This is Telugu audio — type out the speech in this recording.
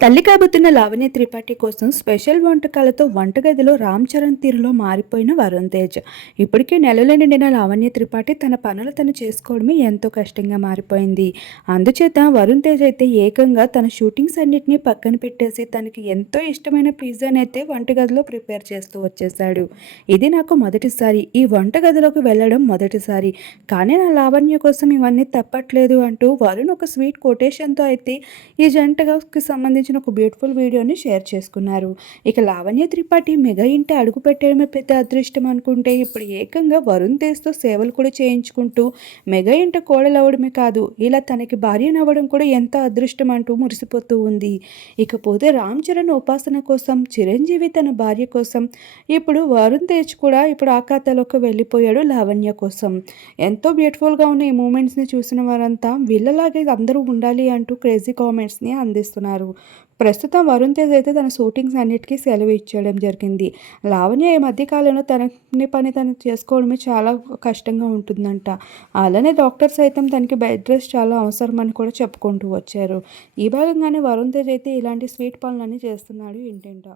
తల్లి కాబోతున్న లావణ్య త్రిపాఠి కోసం స్పెషల్ వంటకాలతో వంటగదిలో రామ్ చరణ్ తీరులో మారిపోయిన వరుణ్ తేజ్. ఇప్పటికే నెలలు నిండిన లావణ్య త్రిపాఠి తన పనులు తను చేసుకోవడమే ఎంతో కష్టంగా మారిపోయింది. అందుచేత వరుణ్ తేజ్ అయితే ఏకంగా తన షూటింగ్స్ అన్నిటినీ పక్కన పెట్టేసి తనకి ఎంతో ఇష్టమైన పిజ్జాని అయితే వంటగదిలో ప్రిపేర్ చేస్తూ వచ్చేసాడు. ఇది నాకు మొదటిసారి, ఈ వంటగదిలోకి వెళ్ళడం మొదటిసారి, కానీ నా లావణ్య కోసం ఇవన్నీ తప్పట్లేదు అంటూ వరుణ్ ఒక స్వీట్ కొటేషన్తో అయితే ఈ జంటకి సంబంధించిన ఒక బ్యూటిఫుల్ వీడియోని షేర్ చేసుకున్నారు. ఇక లావణ్య త్రిపాఠి మెగా ఇంటి అడుగు పెట్టడమే పెద్ద అదృష్టం అనుకుంటే ఇప్పుడు ఏకంగా వరుణ్ తేజ్తో సేవలు కూడా చేయించుకుంటూ మెగా ఇంట కోడలవడమే కాదు, ఇలా తనకి భార్యనవ్వడం కూడా ఎంతో అదృష్టం అంటూ మురిసిపోతూ ఉంది. ఇకపోతే రామ్ చరణ్ ఉపాసన కోసం, చిరంజీవి తన భార్య కోసం, ఇప్పుడు వరుణ్ తేజ్ కూడా ఇప్పుడు ఆ ఖాతాలోకి వెళ్ళిపోయాడు లావణ్య కోసం. ఎంతో బ్యూటిఫుల్గా ఉన్న ఈ మూమెంట్స్ని చూసిన వారంతా వీళ్ళలాగే అందరూ ఉండాలి అంటూ క్రేజీ కామెంట్స్ని అందిస్తున్నారు. ప్రస్తుతం వరుణ్ తేజ్ అయితే తన షూటింగ్స్ అన్నిటికీ సెలవు ఇచ్చేయడం జరిగింది. లావణ్య ఈ మధ్యకాలంలో తనని పని తను చేసుకోవడమే చాలా కష్టంగా ఉంటుందంట. అలానే డాక్టర్ సైతం తనకి బెడ్ రెస్ట్ చాలా అవసరం అని కూడా చెప్పుకుంటూ వచ్చారు. ఈ భాగంగానే వరుణ్ తేజ్ అయితే ఇలాంటి స్వీట్ పనులన్నీ చేస్తున్నాడు ఇంటింటా.